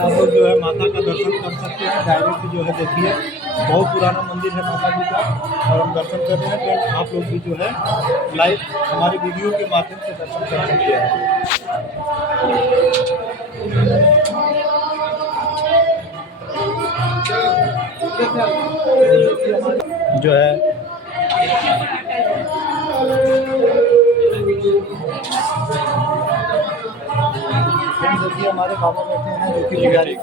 आप लोग जो है माता का दर्शन कर सकते हैं डायरेक्ट। जो है देखिए बहुत पुराना मंदिर है माता जी का, और हम दर्शन कर रहे हैं। तो आप लोग भी जो है लाइव हमारे वीडियो के माध्यम से दर्शन कर सकते हैं। जो है देखिए हमारे बाबा बैठे हैं जो कि पुजारी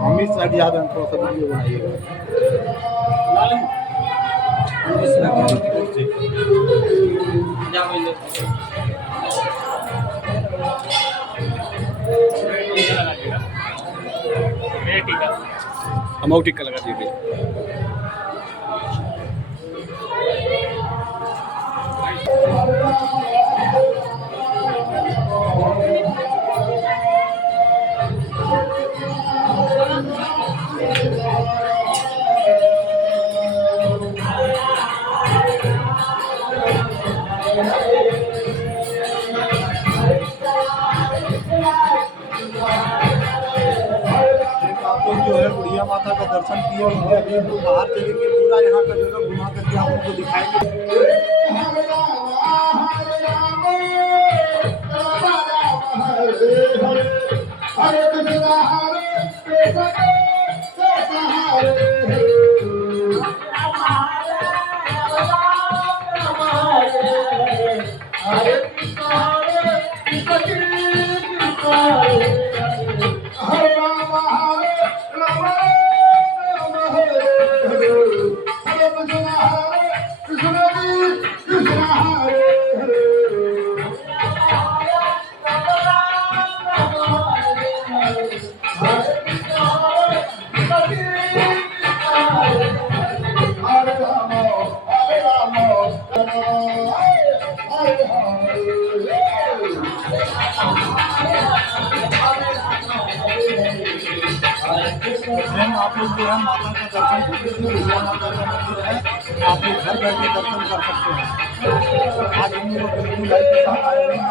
हम इस साइड याद हैं थोड़ा सा वीडियो बनाइएगा। अमाउंट टिक्का लगा दीजिए। जो है बुढ़िया माता का दर्शन किए होंगे। अभी हम लोग बाहर चलेंगे, पूरा यहाँ का जगह घुमा करके आप लोग को दिखाएंगे। आप लोग जो है माता का दर्शन करते हैं, बुढ़िया माता का मंदिर है, आप लोग घर बैठे दर्शन कर सकते हैं। आज हम लोग बिल्कुल लाइव के साथ आए हुए हैं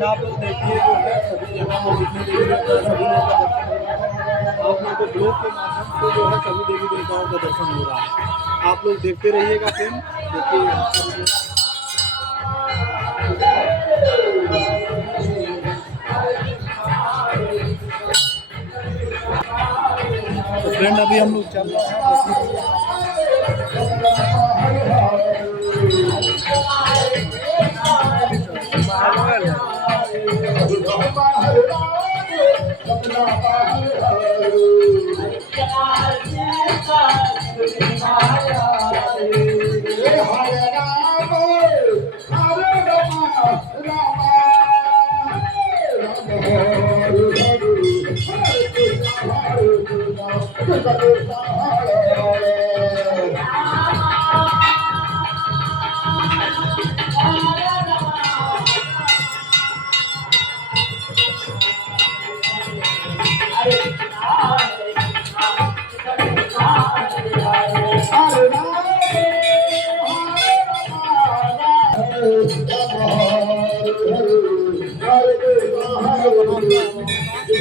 आप लोग देखिए जो है सभी जगह पर जितने देवी देवता सभी लोगों का दर्शन हो रहा है। आप लोगों को ब्लॉग के माध्यम से जो है सभी देवी देवताओं का दर्शन हो रहा है। आप लोग देखते रहिएगा फिल्म। देखिए फ्रेंड अभी हम लोग चल रहे हैं।